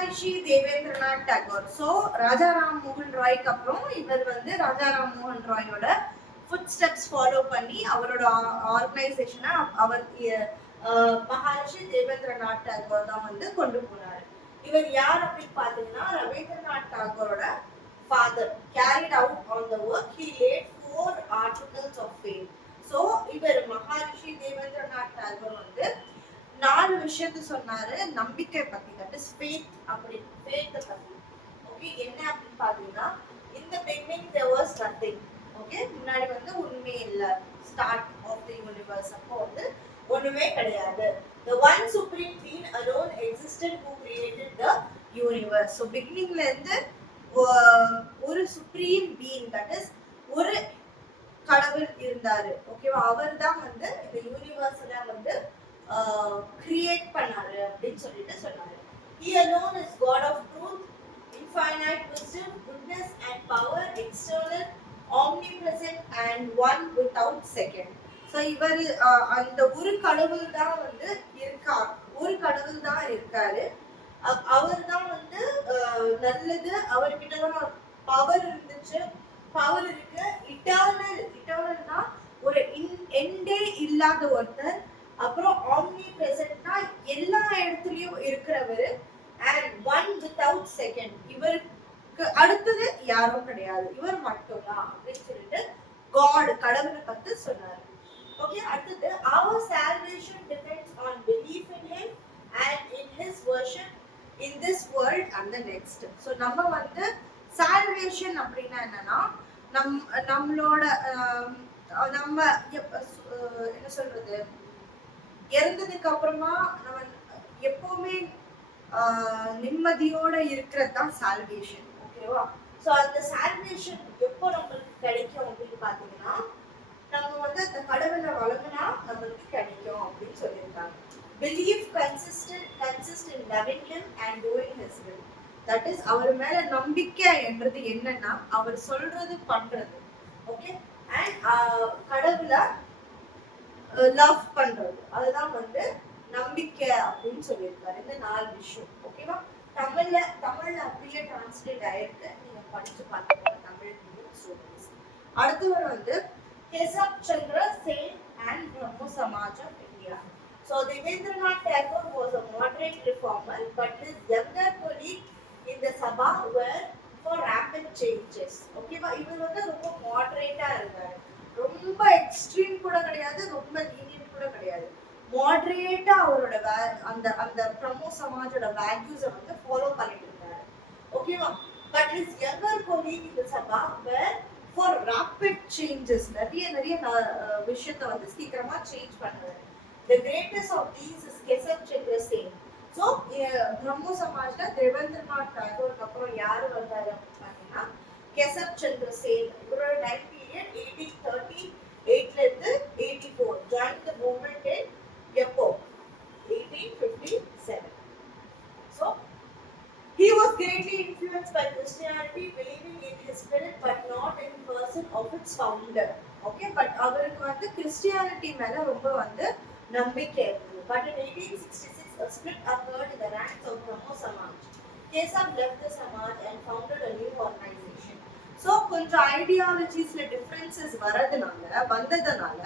Maharishi Debendranath Tagore. So Raja Ram மோகன் ராய்க்கு அப்புறம் இவர் வந்து ராஜா ராம் மோகன் ராயோட ஃபுட் ஸ்டெப்ஸ் ஃபாலோ பண்ணி அவரோட ஆர்கனைசேஷனை அவர் மகாரிஷி தேவேந்திரநாத் டாகோர் தான் வந்து கொண்டு போனாரு. இவர் யார் அப்படின்னு பாத்தீங்கன்னா ரவீந்திரநாத் டாகோரோட father. Carried out on the work he laid 4 articles of faith. So இவர் மகாரிஷி தேவேந்திரநாத் டாகோர் வந்து 4 விஷயத்தை சொன்னாரு நம்பிக்கை பத்தி, தட் இஸ் ஃபேத் அப்படி ஃபேத் பத்தி. ஓகே, என்ன அப்படின்னு பாத்தீங்கன்னா in the beginning there was nothing. Okay, முன்னாடி வந்து உண்மை இல்ல, ஸ்டார்ட் ஆஃப் தி யூனிவர்ஸ், அப்போ வந்து ஒண்ணுமே கிடையாது. the one supreme being alone existed who created the universe. so beginningல இருந்து ஒரு supreme being, that is ஒரு கடவுள் இருந்தாரு. ஓகேவா, அவர்தான் வந்து இந்த யூனிவர்ஸ்ல வந்து கிரியேட் பண்ணாரு அப்படின்னு சொல்லிட்டு சொன்னாரு. He alone is God of truth, infinite wisdom, goodness and power, external, omnipresent and one without second. So இவர் அந்த ஒரு கடவுள் தான் வந்து இருக்கார், ஒரு கடவுள் தான் இருக்காரு. அவர் தான் வந்து நல்லது, அவர்கிட்ட தான் பவர் இருந்துச்சு, பவர் இருக்கு. இட்டர்னல்னா ஒரு எண்டே இல்லாத ஒருத்தர். அப்புறம் ஆம்னி பிரசன்ட்னா எல்லா இடத்துலயும் இருக்கிறவர். அண்ட் ஒன் வித்அவுட் செகண்ட், இவருக்கு அடுத்தது யாரும் கிடையாது, இவர் மட்டும்தான் அப்படின்னு சொல்லிட்டு காட் கடவுளை பத்தி சொன்னாரு. ஓகே, அடுத்தது our salvation depends on belief in him and in his worship in this world and the next. so நம்ம வந்து salvation அப்படின்னா என்னன்னா நம்மளோட நம்ம என்ன சொல்றது, இறந்ததுக்கு அப்புறமா நம்ம எப்பவுமே நிம்மதியோட இருக்கிறது தான் சால்வேஷன். ஓகேவா, ஸோ அந்த சால்வேஷன் எப்போ நம்மளுக்கு கிடைக்கும் அப்படின்னு பார்த்தீங்கன்னா நம்ம வந்து அந்த கடவுளை வழங்கினா நம்மளுக்கு கிடைக்கும் அப்படின்னு சொல்லியிருக்காங்க. Believe consist in loving him and doing his will. That is அவர் மேல நம்பிக்கை என்றது என்னன்னா அவர் சொல்றது பண்றது. ஓகே, அண்ட் கடவுளை லவ் பண்றது, அதுதான் வந்து நம்பிக்கை அப்படின்னு சொல்லியிருக்காரு. இந்த 4 விஷயம். ஓகேவா, தமிழ்ல அப்படியே டிரான்ஸ்லேட் ஆயிருக்கு, நீங்க படிச்சு பார்த்துக்கோங்க தமிழ் ஸ்டூடெண்ட்ஸ். அடுத்தவர் வந்து கேசப் சந்திர Sen and Brahmo Samaj of India. So Devendranath Tagore was a moderate reformer, but his younger colleague in the Sabha were for rapid changes. ஓகேவா, இவர் வந்து ரொம்ப மாடரேட்டா இருந்தாரு, ரொம்ப எக்ஸ்ட்ரீம் கூட கிடையாது, ரொம்ப லீனியன்ட் கூட கிடையாது, மாடரேட்டா அவரோட அந்த அந்த பிரம்ம சமாஜோட வேல்யூஸை வந்து ஃபாலோ பண்ணிட்டு இருந்தாரு. ஓகேவா, but his younger colleague in the Sabha were for rapid changes. நிறைய விஷயத்தை வந்து சீக்கிரமா சேஞ்ச் பண்ணாரு. The greatest of these is Kesab Chandra Sen. So பிரம்ம சமாஜ்ல தேவேந்திரநாத் டாகோருக்கு அப்புறம் யாரு வந்தாரு அப்படின்னா கேசப் சந்திர சேன். இவரோட டைம் பீரியட் 1838 ல இருந்து 84. joined the movement in எப்போ 1857. So he was greatly influenced by Christianity, believing in his spirit but not in person of its founder. Okay, but அவருக்கு வந்து கிறிஸ்டியானிட்டி மேல ரொம்ப வந்து நம்பிக்கை இருந்தது. But in 1866 a split occurred in the ranks of Brahmo Samaj. Kesab left the Samaj and founded a new organization. So கொஞ்சம் ஐடியாலஜிஸ்ல differences வந்ததனால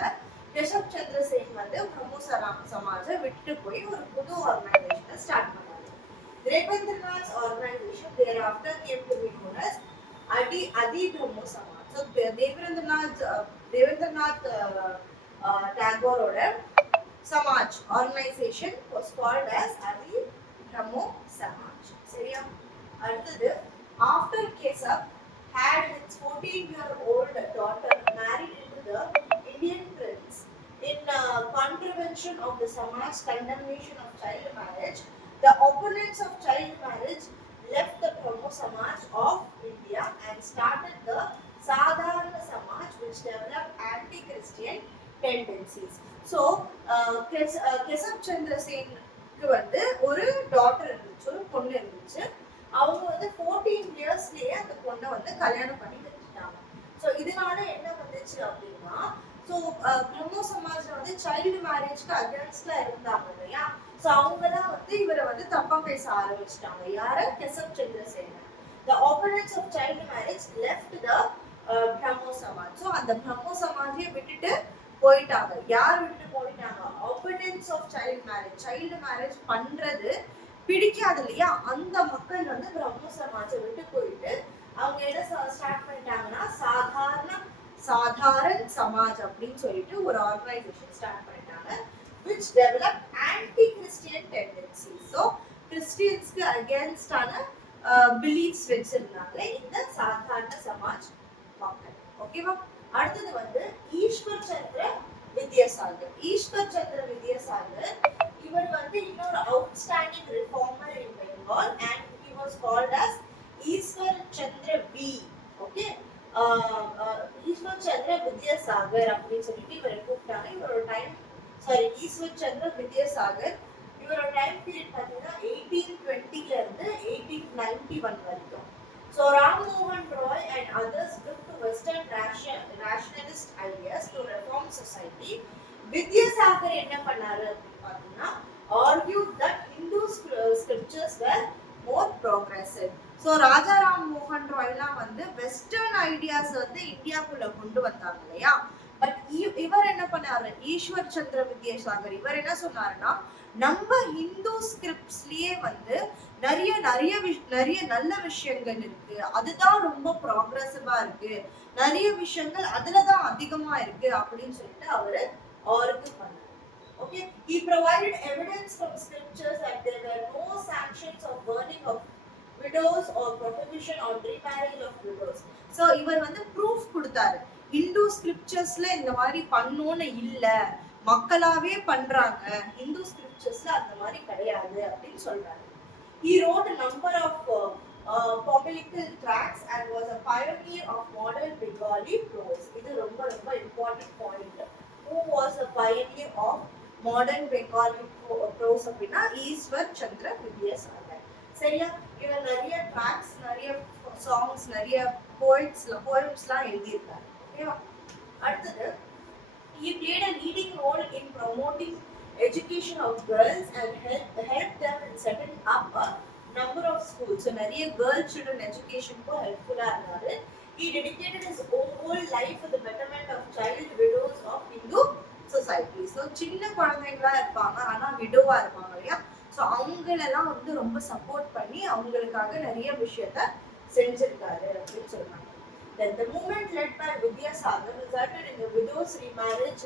கேசப் சந்திர சேன் வந்து பிரம்ம சமாஜை விட்டு போய் ஒரு புது ஆர்கனைசேஷனை ஸ்டார்ட் பண்ணாரு. Devendranath's organization thereafter came to be known as Adi Brahmo Samaj. So Devendranath Tagore Samaj organization was called as Adi Brahmo Samaj. சரியா, அடுத்தது after Kesab had his 14-year-old daughter married into the Indian prince in contravention of the Samaj condemnation of child marriage, the opponents of child marriage left the Brahmo Samaj of India and started the Sadharana Samaj, which developed anti-Christian tendencies. So Kesab Chandra Sen க்கு வந்து ஒரு daughter இருந்துச்சு, ஒரு பொண்ணு இருந்துச்சு. அவங்க வந்து 14 இயர்ஸ்லயே அந்த பொண்ணை வந்து கல்யாணம் பண்ணி வச்சுட்டாங்க. ஸோ இதனால என்ன வந்துச்சு அப்படின்னா, ஸோ பிரம்மோ சமாஜ்ல வந்து சைல்டு மேரேஜ்க்கு அகேன்ஸ்டா இருந்தாங்க இல்லையா. சோ அவங்க தான் வந்து இவரை வந்து தப்பா பேச ஆரம்பிச்சிட்டாங்க. யார? கேசப் சந்திர சேனன். The opponents of child marriage left the Brahmo Samaj. So அந்த Brahmo Samajயை விட்டுட்டு போயிட்டாங்க. யார் விட்டுட்டு போயிட்டாங்க? opponents of child marriage. child marriage பண்றது பிடிக்காது இல்லையா, அந்த மக்கள் வந்து பிரம்ம சமாஜை விட்டு போயிட்டு அவங்க என்ன ஸ்டார்ட் பண்ணிட்டாங்கன்னா சாதாரண சமாஜ் அப்படின்னு சொல்லிட்டு ஒரு ஆர்கனைசேஷன் ஸ்டார்ட் பண்ணிட்டாங்க, which developed anti-Christian tendencies. So கிறிஸ்டியன்ஸ்க்கு அகேன்ஸ்டான பிலீஃப்ஸ் வச்சிருந்தாங்க இந்த சாதாரண சமாஜ் மக்கள். ஓகேவா? அடுத்தது வந்து ஈஸ்வர் சந்திர வித்யாசாகர். ஈஸ்வர் சந்திர வித்யாசாகர் இவர் வந்து இன்னொரு outstanding reformer in Bengal and he was called as Ishwar Chandra வி. ஓகே, ஈஸ்வர் சந்திர வித்யாசாகர் அப்படின்னு சொல்லிட்டு இவரை கூப்பிட்டாங்க. இவரோட ஈஸ்வர் சந்திர வித்யாசாகர் இவரோட டைம் பீரியட் பார்த்தீங்கன்னா 1820 இருந்து 1891 வரைக்கும். So Ram Mohan Roy and others looked to Western rationalist ideas to reform society. Vidyasagar என்ன பண்ணாரு அப்படின்னு பார்த்தீங்கன்னா argued that Hindu scriptures were more progressive. So Raja Ram மோகன் ராய்லாம் வந்து வெஸ்டர்ன் ஐடியாஸ் வந்து இந்தியாக்குள்ள கொண்டு வந்தாங்க இல்லையா. பட் இவர் என்ன பண்ணாரு, ஈஸ்வர் சந்திர வித்யாசாகர் இவர் என்ன சொன்னாருன்னா, நம்ம ஹிந்து ஸ்கிரிப்ட்ஸ்லயே வந்து நிறைய நல்ல விஷயங்கள் இருக்கு, அதுதான் ரொம்ப ப்ராக்ரெசிவா இருக்கு, நிறைய விஷயங்கள் அதுலதான் அதிகமா இருக்கு அப்படின்னு சொல்லிட்டு அவரு ஆர்கியூ பண்ணாரு. Okay, he provided evidence from scriptures that there were no sanctions of burning of widows or prohibition on remarriage of widows. So இவர் வந்து ப்ரூஃப் கொடுத்தாரு, இந்து ஸ்கிரிப்சர்ஸ்ல இந்த மாதிரி பண்ணோன்னு இல்ல, மக்களாவே பண்றாங்க, இந்து ஸ்கிரிப்சர்ஸ்ல அந்த மாதிரி கிடையாது அப்படின்னு சொல்றாரு. He wrote a number of polemical tracts and was a pioneer of modern Bengali prose. இது ரொம்ப ரொம்ப important point. Who was a pioneer of modern Bengali prose அப்படின்னா ஈஸ்வர் சந்திர வித்யாசாகர். சரியா? இவர் நிறைய tracts, நிறைய songs, நிறைய poemsலாம் எழுதியிருக்காரு. ஓகேவா? அடுத்தது he played a leading role in promoting education of girls and helped them in setting up a number of schools. So நிறைய girl children education க்கு ஹெல்ப்ஃபுல்லா இருந்தாரு. He dedicated his whole life to the betterment of child widows of Hindu society. So சின்ன குழந்தைகளா இருப்பாங்க ஆனா விடோவா இருப்பாங்க இல்லையா, ஸோ அவங்களெல்லாம் வந்து ரொம்ப சப்போர்ட் பண்ணி அவங்களுக்காக நிறைய விஷயத்த செஞ்சிருக்காரு அப்படின்னு சொல்றாங்க. Then the movement led by Vidyasagar resulted in the Widows Remarriage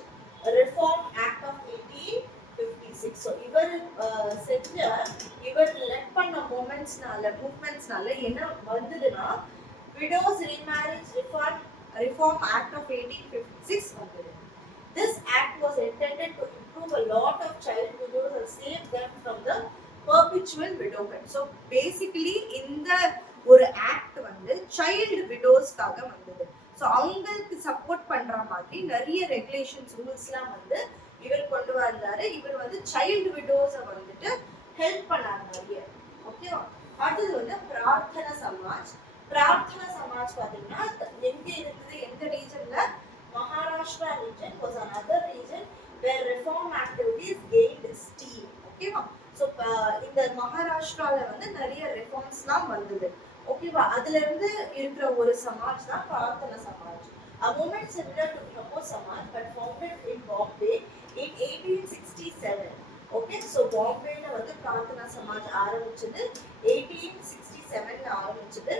Reform Act of 1856. So இவர் லெட் பண்ண மூவ்மெண்ட்ஸ்னால என்ன வந்ததுன்னா Widows Remarriage Reform Act of 1856 வந்தது. This act was intended to improve a lot of child widows and save them from the perpetual widowhood. So basically இந்த ஒரு act வந்து child விடோஸ்க்காக வந்தது. So அவங்களுக்கு சப்போர்ட் பண்ற மாதிரி நிறைய ரெகுலேஷன்ஸ் ரூல்ஸ்லாம் வந்து இவர் கொண்டு வந்தாரு. இவர் வந்து சைல்டு விடோஸை வந்துட்டு ஹெல்ப் பண்ணாரு நிறைய. ஓகேவா? அடுத்தது வந்து பிரார்த்தனா சமாஜ். பிரார்த்தனா சமாஜ் பார்த்தீங்கன்னா எங்க இருந்தது, எந்த ரீஜன்ல? Maharashtra region was another region where reform activities gained steam. ஓகேவா? ஸோ இந்த மகாராஷ்டிரால வந்து நிறைய ரிஃபார்ம்ஸ்லாம் வந்தது. ஓகேவா? அதுல இருந்து இருக்கிற ஒரு சமாஜ் தான் Prarthana Samaj. A movement similar to Brahmo Samaj but founded in Bombay in 1867. Okay, so பாம்பேல வந்து பிரார்த்தனா சமாஜ் ஆரம்பிச்சது 1867 ல ஆரம்பிச்சது.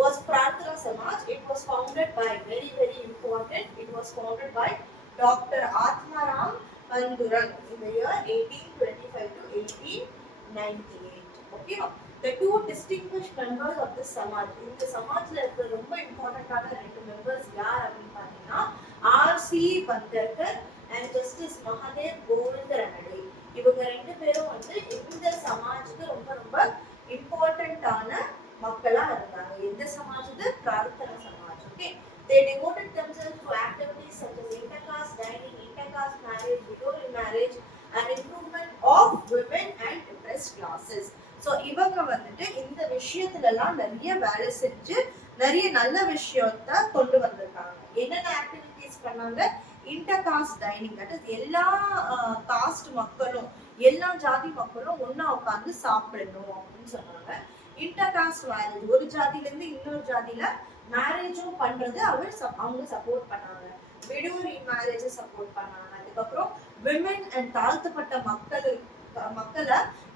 Was Prarthana Samaj. It was founded by very important. It was founded by Dr. Atmaram Panduran in the year 1825 to 1898. Okay. The two distinguished members of this Samaj. In the Samajல இருக்கிற ரொம்ப இம்பார்ட்டன்ட்டான ரெண்டு members யார் அப்படின்னு பார்த்தீங்கன்னா R.C. Bandarkar and Justice Mahadev Govind Ranade. இவங்க ரெண்டு பேரும் வந்து இந்த சமாஜுக்கு ரொம்ப ரொம்ப இம்பார்ட்டன்ட்டான மக்களா இருந்தாங்க. எந்த சமாஜ் இது? Prarthana Samaj. Okay, they devoted themselves to activities such as intercaste dining, intercaste marriage, widow remarriage and improvement of women and oppressed classes. So இவங்க வந்துட்டு இந்த விஷயத்துல எல்லாம் நிறைய வேலை செஞ்சு நிறைய நல்ல விஷயத்தை கொண்டு வந்திருக்காங்க. என்னென்ன ஆக்டிவிட்டிஸ் பண்ணாங்க? இன்டர்காஸ்ட் டைனிங், தட் இஸ் எல்லா காஸ்ட் மக்களும் எல்லா ஜாதி மக்களும் ஒண்ணா உட்கார்ந்து சாப்பிடணும் அப்படின்னு சொன்னாங்க. இன்டர் காஸ்ட் மேரேஜ், ஒரு ஜாதியில இருந்து இன்னொரு ஜாதியில மேரேஜும் பண்றது அவங்க சப்போர்ட் பண்ணாங்க. விடோரி மேரேஜ் சப்போர்ட் பண்ணாங்க. அதுக்கப்புறம் விமன் அண்ட் தாழ்த்தப்பட்ட மக்களை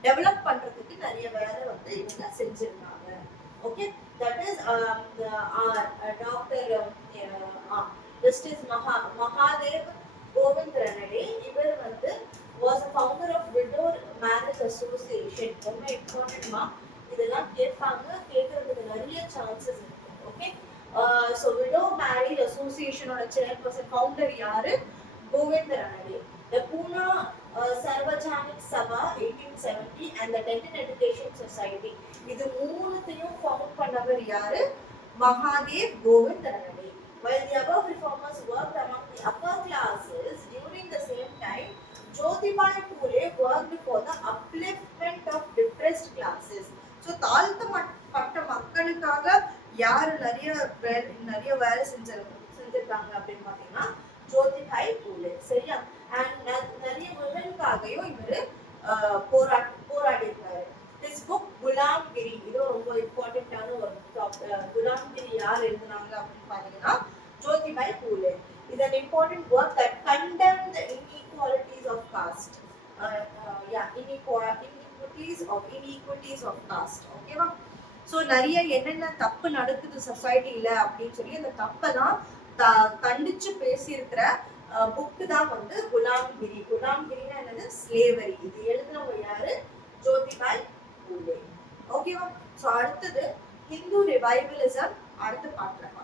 டெவலப் பண்றதுக்கு நிறைய வேலை வந்து இவங்க செஞ்சிருந்தாங்க. Okay, that is doctor justice Mahadev Govind Ranade. இவர் வந்து was a founder of widow marriage association. ரொம்ப இம்பார்ட்டன்ட்மா, இதெல்லாம் கேட்பாங்க, கேட்கறதுக்கு நிறைய சான்சஸ் இருக்கு. Okay, so widow marriage association ஓட சேர்பர்சன் ஃபவுண்டர் யாரு? Kovind Ranade. The Pune Sarvajanik Sabha 1870 and the Dental Education Society, இது மூணுத்தையும் ஃபவுண்ட் பண்ணவர் யாரு? Mahadev Govind Ranade. While the above reformers worked among the upper classes, during the same time Jyotibai Phule worked for the upliftment of depressed classes. So தாழ்த்தப்பட்ட மக்களுக்காக யாரு நிறைய வேலை செஞ்சிருக்காங்க அப்படின்னு பாத்தீங்கன்னா ஜோதிபாய் பூலே. சரியா? அண்ட் நிறைய விமனுக்காகவும் இவரு போராடி இருக்காரு. His book குலாம்கிரி, இது ரொம்ப இம்பார்ட்டன்டான ஒரு டாபிக். குலாம்கிரி யார் எழுதுனாங்க அப்படின்னு பாத்தீங்கன்னா Jyotibai Phule. is an important work that condemned the inequalities of caste. Inequalities of caste. ஓகேவா? ஸோ நிறைய என்னென்ன தப்பு நடக்குது சொசைட்டில அப்படின்னு சொல்லி அந்த தப்பெல்லாம் கண்டிச்சு பேசியிருக்கிற புக்கு தான் வந்து குலாம்கிரி. குலாம்கிரினா என்னது? ஸ்லேவரி. இது எழுதுனவங்க யாரு? ஜோதிபாய் பூலே. ஓகேவா? ஸோ அடுத்தது ஹிந்து ரிவைவலிசம் அடுத்து பார்க்கலாம்.